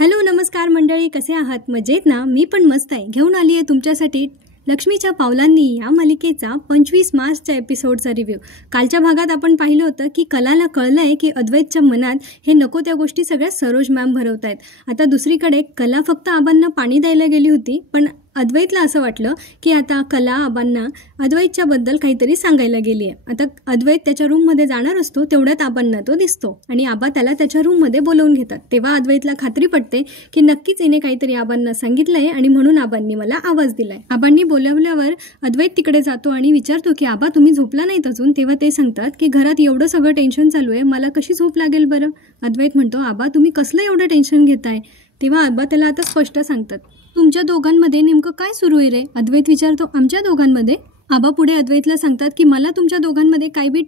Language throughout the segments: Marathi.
हॅलो नमस्कार मंडळी, कसे आहात? मजेत ना? मी पण मस्त आहे. घेऊन आली आहे तुमच्यासाठी लक्ष्मीच्या पावलांनी या मालिकेचा 25 मार्चच्या एपिसोडचा रिव्ह्यू. कालच्या भागात आपण पाहिलं होतं की कलाला कळलं आहे की अद्वैतच्या मनात हे नको त्या गोष्टी सगळ्या सरोज मॅम भरवत आहेत. आता दुसरीकडे कला फक्त आबांना पाणी द्यायला गेली होती, पण अद्वैतला असं वाटलं की आता कला आबांना अद्वैतच्याबद्दल काहीतरी सांगायला गेली आहे. आता अद्वैत त्याच्या रूममध्ये जाणार असतो, तेवढ्यात आबांना तो दिसतो आणि आबा त्याला त्याच्या रूममध्ये बोलवून घेतात. तेव्हा अद्वैतला खात्री पडते की नक्कीच हिने काहीतरी आबांना सांगितलं आहे आणि म्हणून आबांनी मला आवाज दिला आहे. आबांनी बोलवल्यावर अद्वैत तिकडे जातो आणि विचारतो की आबा तुम्ही झोपला नाहीत अजून? तेव्हा ते सांगतात की घरात एवढं सगळं टेन्शन चालू आहे, मला कशी झोप लागेल बरं? अद्वैत म्हणतो आबा तुम्ही कसलं एवढं टेन्शन घेताय? तेव्हा आबा त्याला आता स्पष्ट सांगतात तुमच्या दोघांमध्ये नेमकं काय सुरू आहे रे? अद्वैत विचारतो आमच्या दोघांमध्ये? आबा पुढे अद्वैतला सांगतात की मला तुमच्या दोघांमध्ये काही बी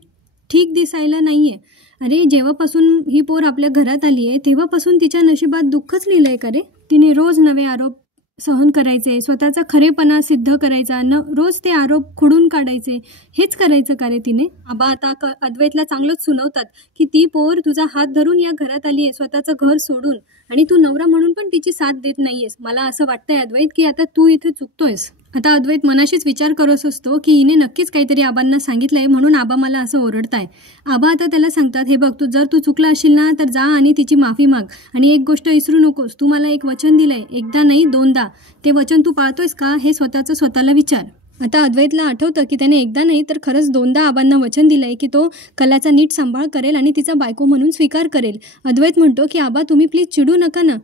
ठीक दिसायला नाही आहे. अरे जेव्हापासून ही पोर आपल्या घरात आली आहे तेव्हापासून तिच्या नशिबात दुःखच लिहिलं आहे का रे? तिने रोज नवे आरोप सहन करायचे, स्वतःचा खरेपणा सिद्ध करायचा, रोज ते आरोप खोडून काढायचे, हेच करायचं का रे तिने? आबा आता अद्वैतला चांगलंच सुनावतात की ती पोर तुझा हात धरून या घरात आली आहे, स्वतःचं घर सोडून, आणि तू नवरा म्हणून पण तिची साथ देत नाहीयेस. मला असं वाटतंय अद्वैत की आता तू इथे चुकतोयस. आता अद्वैत मनाशीच विचार करत असतो की हिने नक्कीच काहीतरी आबांना सांगितलंय म्हणून आबा मला असं ओरडताय. आबा आता त्याला सांगतात हे बघ जर तू चुकला असशील ना तर जा आणि तिची माफी माग, आणि एक गोष्ट विसरू नकोस, तू मला एक वचन दिलंय, एकदा नाही दोनदा, ते वचन तू पाळतोयस का हे स्वतःला विचार. आता अद्वैतला आठवतं की त्याने एकदा नाही तर खरंच दोनदा आबांना वचन दिलंय की तो कलाचा नीट सांभाळ करेल आणि तिचा बायको म्हणून स्वीकार करेल. अद्वैत म्हणतो की आबा तुम्ही प्लीज चिडू नका ना,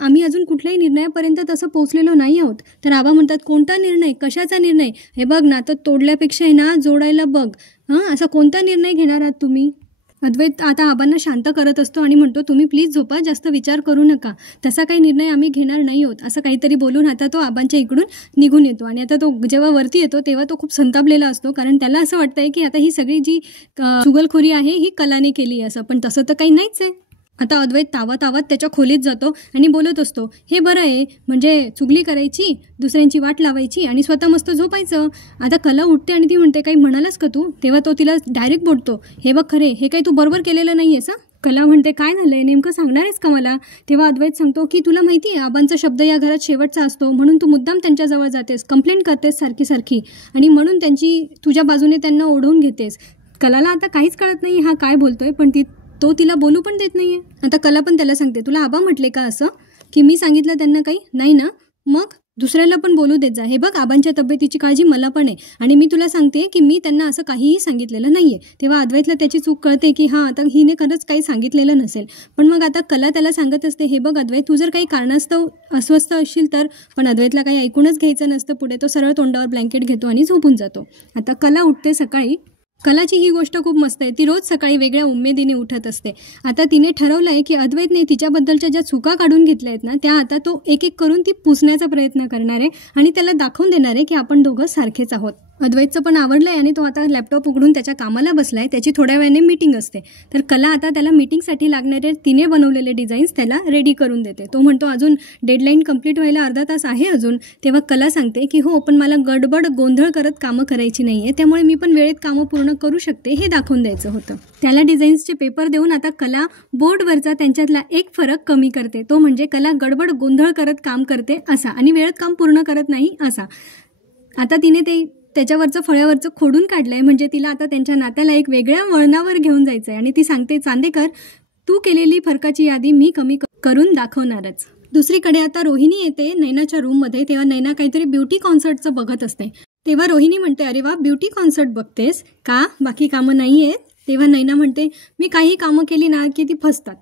आम्ही अजून कुठल्याही निर्णयापर्यंत तसं पोहोचलेलो नाही आहोत. तर आबा म्हणतात कोणता निर्णय? कशाचा निर्णय? हे बघ नातं तोडल्यापेक्षा आहे ना जोडायला बघ. असा कोणता निर्णय घेणार आहात तुम्ही? अद्वैत आता आबांना शांत करत असतो आणि म्हणतो तुम्ही प्लीज झोपा, जास्त विचार करू नका, तसा काही निर्णय आम्ही घेणार नाही आहोत, असं काहीतरी बोलून आता तो आबांच्या इकडून निघून येतो. आणि आता तो जेव्हा वरती येतो तेव्हा तो खूप संतापलेला असतो, कारण त्याला असं वाटतंय की आता ही सगळी जी चुगलखोरी आहे ही कलाने केली आहे असं, पण तसं तर काही नाहीच आहे. आता अद्वैत तावत त्याच्या खोलीत जातो आणि बोलत असतो हे बरं आहे, म्हणजे चुगली करायची, दुसऱ्यांची वाट लावायची आणि स्वतः मस्त झोपायचं. आता कला उठते आणि ती म्हणते काही म्हणालास का तू? तेव्हा तो तिला डायरेक्ट बोलतो हे बघ खरे, हे काही तू बरोबर केलेलं नाही आहेस. कला म्हणते काय झालंय नेमकं, सांगणार आहेस का मला? तेव्हा अद्वैत सांगतो की तुला माहिती आहे आबांचा शब्द या घरात शेवटचा असतो, म्हणून तू मुद्दाम त्यांच्याजवळ जातेस, कंप्लेंट करतेस सारखी आणि म्हणून त्यांची तुझ्या बाजूने त्यांना ओढवून घेतेस. कलाला आता काहीच कळत नाही हा काय बोलतोय, पण तो तिला बोलू पण देत नाहीये. आता कला पण त्याला सांगते तुला आबा म्हटले का असं की मी सांगितलं त्यांना काही नाही ना, मग दुसऱ्याला पण बोलू देत जा. हे बघ आबांच्या तब्येतीची काळजी मला पण आहे आणि मी तुला सांगते की मी त्यांना असं काहीही सांगितलेलं नाहीये. तेव्हा अद्वैतला त्याची चूक कळते की हां आता हिने खरंच काही सांगितलेलं नसेल. पण मग आता कला त्याला सांगत असते हे बघ अद्वैत तू जर काही कारणास्तव अस्वस्थ असशील तर, पण अद्वैतला काही ऐकूनच घ्यायचं नसतं. पुढे तो सरळ तोंडावर ब्लँकेट घेतो आणि झोपून जातो. आता कला उठते सकाळी. कलाची ही गोष्ट खूप मस्त आहे, ती रोज सकाळी वेगळ्या उमेदीने उठत असते. आता तिने ठरवलं आहे की अद्वैतने तिच्याबद्दलच्या ज्या चुका काढून घेतल्या आहेत ना त्या आता तो एक करून ती पुसण्याचा प्रयत्न करणार आहे आणि त्याला दाखवून देणार आहे की आपण दोघं सारखेच आहोत. अद्वैतचं पण आवडलं आहे आणि तो आता लॅपटॉप उघडून त्याच्या कामाला बसला आहे. त्याची थोड्या वेळाने मीटिंग असते, तर कला आता त्याला मीटिंगसाठी लागणारे तिने बनवलेले डिझाईन्स त्याला रेडी करून देते. तो म्हणतो अजून डेडलाईन कंप्लीट व्हायला अर्धा तास आहे अजून. तेव्हा कला सांगते की हो पण मला गडबड गोंधळ करत कामं करायची नाही आहे, त्यामुळे मी पण वेळेत कामं पूर्ण करू शकते हे दाखवून द्यायचं होतं. त्याला डिझाईन्सचे पेपर देऊन आता कला बोर्डवरचा त्यांच्यातला एक फरक कमी करते, तो म्हणजे कला गडबड गोंधळ करत काम करते असा आणि वेळेत काम पूर्ण करत नाही असा. आता तिने त्याच्यावरचं फळ्यावरचं खोडून काढलंय, म्हणजे तिला आता त्यांच्या नात्याला एक वेगळ्या वळणावर घेऊन जायचंय आणि ती सांगते चांदेकर तू केलेली फरकाची यादी मी कमी करून दाखवणारच. दुसरीकडे आता रोहिणी येते नैनाच्या रूममध्ये. तेव्हा नैना काहीतरी ब्युटी कॉन्सर्टचं बघत असते. तेव्हा रोहिणी म्हणते अरे वा ब्युटी कॉन्सर्ट बघतेस का, बाकी कामं नाही आहेत? तेव्हा नैना म्हणते मी काही कामं केली ना की ती फसतात,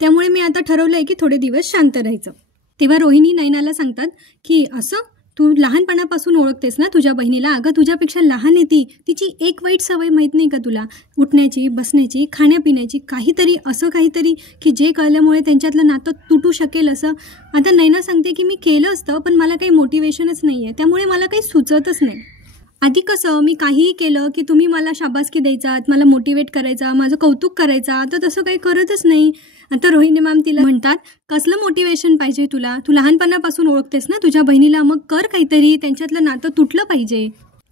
त्यामुळे मी आता ठरवलंय की थोडे दिवस शांत राहायचं. तेव्हा रोहिणी नैनाला सांगतात की असं तू लहानपणापासून ओळखतेस ना तुझ्या बहिणीला, अगं तुझ्यापेक्षा लहान आहे ती, तिची एक वाईट सवय माहीत नाही का तुला? उठण्याची, बसण्याची, खाण्यापिण्याची, काहीतरी की जे कळल्यामुळे त्यांच्यातलं नातं तुटू शकेल असं. आता नैना सांगते की मी केलं असतं पण मला काही मोटिवेशनच नाही आहे, त्यामुळे मला काही सुचतच नाही. आधी कसं मी काहीही केलं की तुम्ही मला शाबासकी द्यायचात, मला मोटिवेट करायचा, माझं कौतुक करायचा, आता तसं काही करतच नाही. आता रोहिणी मॅम तिला म्हणतात कसलं मोटिवेशन पाहिजे तुला, तू लहानपणापासून ओळखतेस ना तुझ्या बहिणीला, मग कर काहीतरी, त्यांच्यातलं नातं तुटलं पाहिजे.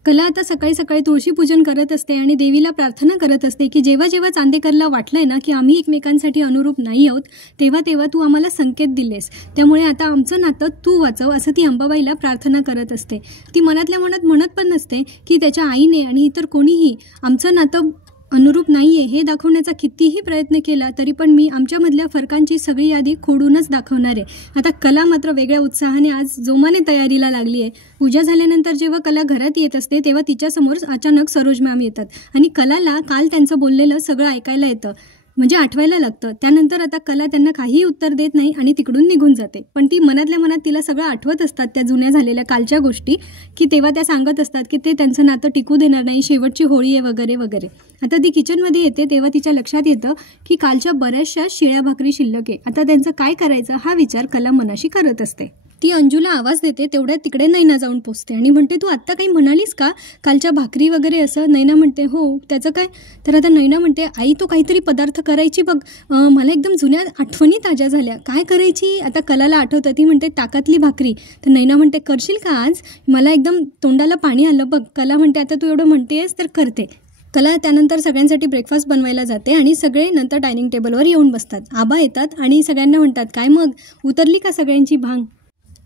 कला आता सकाळी सकाळी तुळशी पूजन करत असते आणि देवीला प्रार्थना करत असते की जेव्हा जेव्हा चांदेकरला वाटलंय ना की आम्ही एकमेकांसाठी अनुरूप नाही आहोत, तेव्हा तेव्हा तू आम्हाला संकेत दिलेस, त्यामुळे आता आमचं नातं तू वाचव, असं ती अंबाबाईला प्रार्थना करत असते. ती मनातल्या मनात म्हणत पण नसते की त्याच्या आईने आणि इतर कोणीही आमचं नातं अनुरूप नाही आहे हे दाखवण्याचा कितीही प्रयत्न केला तरी पण मी आमच्यामधल्या फरकांची सगळी यादी खोडूनच दाखवणार आहे. आता कला मात्र वेगळ्या उत्साहाने आज जोमाने तयारीला लागली आहे. पूजा झाल्यानंतर जेव्हा कला घरात येत असते तेव्हा तिच्यासमोर अचानक सरोज मॅम येतात आणि कलाला काल त्यांचं बोललेलं सगळं ऐकायला येतं, म्हणजे आठवायला लागतं. त्यानंतर आता कला त्यांना काहीही उत्तर देत नाही आणि तिकडून निघून जाते. पण ती मनातल्या मनात तिला सगळं आठवत असतात त्या जुन्या झालेल्या कालच्या गोष्टी, की तेव्हा त्या सांगत असतात की ते त्यांचं नातं टिकू देणार नाही, शेवटची होळी आहे वगैरे वगैरे. आता ती किचनमध्ये येते तेव्हा तिच्या लक्षात येतं की कालच्या बऱ्याचशा शिळ्या भाकरी शिल्लक आहे. आता त्यांचं काय करायचं हा विचार कला मनाशी करत असते. ती अंजूला आवाज देते, तेवढ्यात तिकडे नैना जाऊन पोचते आणि म्हणते तू आत्ता काही म्हणालीस का कालच्या भाकरी वगैरे असं? नैना म्हणते हो. त्याचं काय? तर आता नैना म्हणते आई तो काहीतरी पदार्थ करायची बघ, मला एकदम जुन्या आठवणी ताज्या झाल्या. काय करायची? आता कलाला आठवतं. ती म्हणते ताकातली भाकरी. तर नैना म्हणते करशील का आज? मला एकदम तोंडाला पाणी आलं बघ. कला म्हणते आता तू एवढं म्हणतेस तर करते. कला त्यानंतर सगळ्यांसाठी ब्रेकफास्ट बनवायला जाते आणि सगळे नंतर डायनिंग टेबलवर येऊन बसतात. आबा येतात आणि सगळ्यांना म्हणतात काय मग उतरली का सगळ्यांची भांग?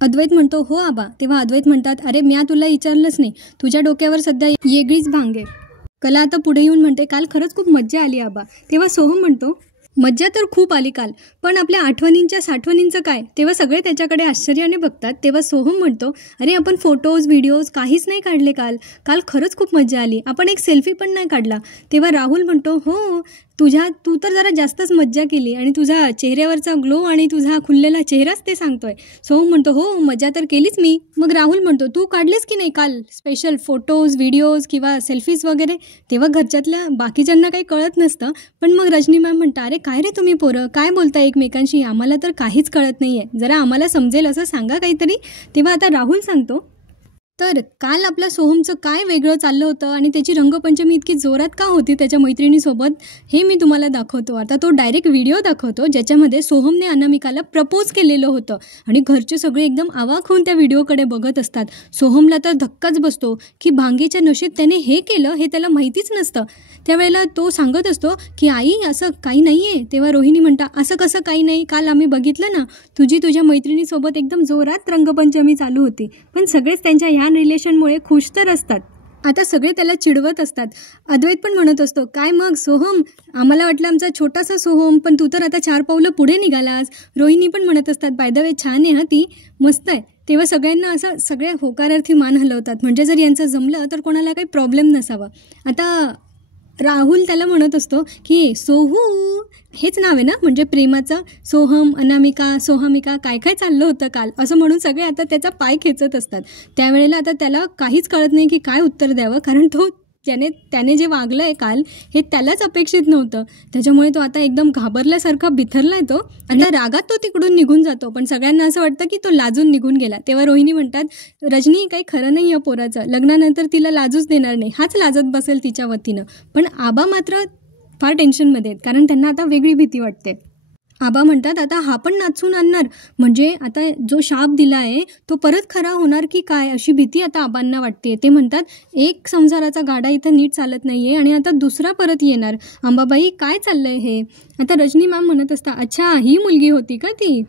अद्वैत म्हणतो हो आबा. तेव्हा अद्वैत म्हणतात अरे मी तुला विचारलंच नाही, तुझ्या डोक्यावर सध्या वेगळीच भांग आहे. कला आता पुढे येऊन म्हणते काल खरंच खूप मज्जा आली आबा. तेव्हा सोहम म्हणतो मज्जा तर खूप आली काल, पण आपल्या आठवणींच्या साठवणींचं काय? तेव्हा सगळे त्याच्याकडे आश्चर्याने बघतात. तेव्हा सोहम म्हणतो अरे आपण फोटोज व्हिडिओज काहीच नाही काढले काल खरंच खूप मज्जा आली, आपण एक सेल्फी पण नाही काढला. तेव्हा राहुल म्हणतो हो तू तर जरा जास्तच मज्जा केली आणि तुझा चेहऱ्यावरचा ग्लो आणि तुझा खुललेला चेहराच ते सांगतोय. सोहम म्हणतो हो मज्जा तर केलीच मी. मग राहुल म्हणतो तू काढलेस की नाही काल स्पेशल फोटोज व्हिडिओज किंवा सेल्फीज वगैरे? तेव्हा घरच्यातल्या बाकीच्यांना काही कळत नसतं. पण मग रजनी मॅम म्हणता अरे काय रे तुम्ही पोरं काय बोलता एकमेकांशी, आम्हाला तर काहीच कळत नाही आहे, जरा आम्हाला समजेल असं सांगा काहीतरी. तेव्हा आता राहुल सांगतो तर काल आपल्या सोहमचं काय वेगळं चाललं होतं आणि त्याची रंगपंचमी इतकी जोरात का होती त्याच्या मैत्रिणीसोबत हे मी तुम्हाला दाखवतो. आता तो डायरेक्ट व्हिडिओ दाखवतो ज्याच्यामध्ये सोहमने अनामिकाला प्रपोज केलेलं होतं आणि घरचे सगळे एकदम अवाक होऊन त्या व्हिडिओकडे बघत असतात. सोहमला तर धक्काच बसतो की भांगेच्या नशेत त्याने हे केलं हे त्याला माहितीच नसतं. त्यावेळेला तो सांगत असतो की आई असं काही नाही आहे. तेव्हा रोहिणी म्हणता असं कसं काही नाही, काल आम्ही बघितलं ना तुझ्या मैत्रिणीसोबत एकदम जोरात रंगपंचमी चालू होती. पण सगळेच त्यांच्या ह्या रिलेशनमुळे खुश तर असतात. आता सगळे त्याला चिडवत असतात. अद्वैत पण म्हणत असतो काय मग सोहम, आम्हाला वाटलं आमचा छोटासा सोहम, पण तू तर आता 4 पावलं पुढे निघालास. रोहिणी पण म्हणत असतात बाय द वे छान आहे ती मस्त आहे. तेव्हा सगळ्यांना असं सगळे होकारार्थी मान हलवतात, म्हणजे जर यांचं जमलं तर कोणाला काही प्रॉब्लेम नसावा. आता राहुल त्याला म्हणत असतो की सोहू हेच नाव आहे ना, म्हणजे प्रेमाचं. सोहम अनामिका सोहमिका काय काय चाललं होतं काल असं म्हणून सगळे आता त्याचा पाय खेचत असतात. त्यावेळेला आता त्याला काहीच कळत नाही की काय उत्तर द्यावं, कारण त्याने जे वागलं आहे काल हे त्यालाच अपेक्षित नव्हतं. त्याच्यामुळे तो आता एकदम घाबरल्यासारखा बिथरला आहे तो आणि रागात तो तिकडून निघून जातो. पण सगळ्यांना असं वाटतं की तो लाजून निघून गेला. तेव्हा रोहिणी म्हणतात रजनी काही खरं नाही या पोराचं, लग्नानंतर तिला लाजूच देणार नाही, हाच लाजत बसेल तिच्या वतीनं. पण आबा मात्र फार टेन्शनमध्ये आहेत, कारण त्यांना आता वेगळी भीती वाटते. आबा म्हणतात आता हा पण नाचून आणणार, म्हणजे आता जो शाप दिला आहे तो परत खरा होणार की काय अशी भीती आता आबांना वाटते. ते म्हणतात एक संसाराचा गाडा इथं नीट चालत नाही आहे आणि आता दुसरा परत येणार. अंबाबाई काय चाललंय हे? आता रजनी मॅम म्हणत असता अच्छा ही मुलगी होती का ती?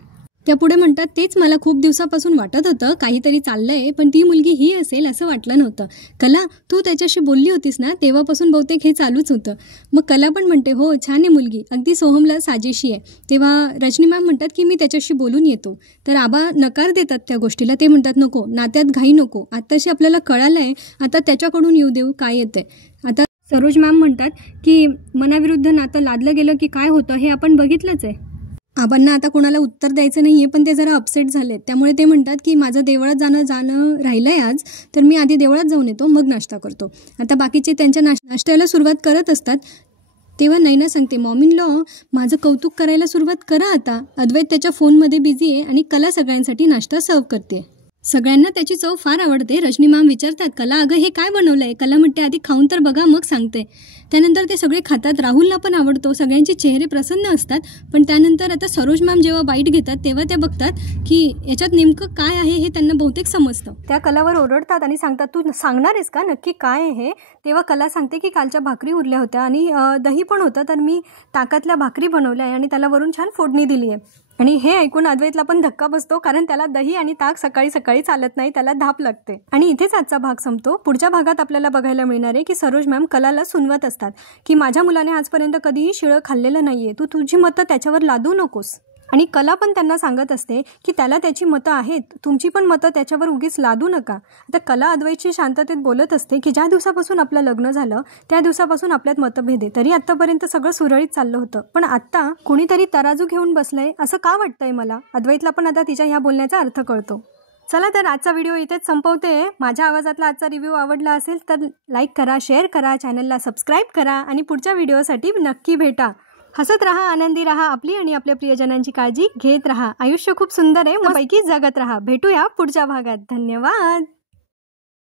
त्या पुढे म्हणतात तेच मला खूप दिवसापासून वाटत होतं काहीतरी चाललंय, पण ती मुलगी ही असेल असं वाटलं नव्हतं. कला तू त्याच्याशी बोलली होतीस ना तेव्हापासून बहुतेक हे चालूच होतं. मग कला पण म्हणते हो छान आहे मुलगी, अगदी सोहमला साजेशी आहे. तेव्हा रजनी मॅम म्हणतात की मी त्याच्याशी बोलून येतो. तर आबा नकार देतात त्या गोष्टीला. ते म्हणतात नको, नात्यात घाई नको, आत्ताशी आपल्याला कळालं आहे, आता त्याच्याकडून येऊ देऊ काय येतंय. आता सरोज मॅम म्हणतात की मनाविरुद्ध नातं लादलं गेलं की काय होतं हे आपण बघितलंच आहे. आबांना आता कोणाला उत्तर द्यायचं नाही आहे, पण ते जरा अपसेट झालेत. त्यामुळे ते म्हणतात की माझं देवळात जाणं राहिलं आहे आज, तर मी आधी देवळात जाऊन येतो मग नाश्ता करतो. आता बाकीचे त्यांच्या नाश्त्याला सुरुवात करत असतात. तेव्हा नैना सांगते मॉम इन लॉ माझं कौतुक करायला सुरुवात करा आता. अद्वैत त्याच्या फोनमध्ये बिझी आहे आणि कला सगळ्यांसाठी नाश्ता सर्व करते. सगळ्यांना त्याची चव फार आवडते. रजनी मॅम विचारतात, कला अगं हे काय बनवलंय? कला म्हणते, आधी खाऊन तर बघा मग सांगते. त्यानंतर ते सगळे खातात. राहुलला पण आवडतो. सगळ्यांचे चेहरे प्रसन्न असतात. पण त्यानंतर आता सरोज मॅम जेव्हा बाईट घेतात तेव्हा त्या बघतात की याच्यात नेमकं काय आहे हे त्यांना बहुतेक समजतं. त्या कलावर ओरडतात आणि सांगतात, तू सांगणार आहेस का नक्की काय आहे हे? तेव्हा कला सांगते की कालच्या भाकरी उरल्या होत्या आणि दही पण होतं, तर मी ताकातल्या भाकरी बनवल्या आहे आणि त्याला वरून छान फोडणी दिली आहे. आणि हे ऐकून अद्वैतला पण धक्का बसतो, कारण त्याला दही आणि ताक सकाळी सकाळी चालत नाही, त्याला धाप लागते. आणि इथेच आजचा भाग संपतो. पुढच्या भागात आपल्याला बघायला मिळणार आहे की सरोज मॅम कलाला सुनवत असतात की माझ्या मुलाने आजपर्यंत कधीही शिळं खाल्लेलं नाहीये, तू तुझी मतं त्याच्यावर लादू नकोस. आणि कला पण त्यांना सांगत असते की त्याला त्याची मतं आहेत, तुमची पण मतं त्याच्यावर उगीच लादू नका. आता कला अद्वैतशी शांततेत बोलत असते की ज्या दिवसापासून आपलं लग्न झालं त्या दिवसापासून आपल्यात मतभेद आहे. तरी आत्तापर्यंत सगळं सुरळीत चाललं होतं, पण आता कुणीतरी तराजू घेऊन बसलंय असं का वाटतंय मला? अद्वैतला पण आता तिच्या ह्या बोलण्याचा अर्थ कळतो. चला तर आजचा व्हिडिओ इथेच संपवते. माझ्या आवाजातला आजचा रिव्ह्यू आवडला असेल तर लाईक करा, शेअर करा, चॅनलला सबस्क्राईब करा आणि पुढच्या व्हिडिओसाठी नक्की भेटा. हसत रहा, आनंदी रहा, आपली आणि आपल्या प्रियजनांची काळजी घेत रहा. आयुष्य खूप सुंदर आहे, मग पैकी जगत रहा. भेटूया पुढच्या भागात. धन्यवाद.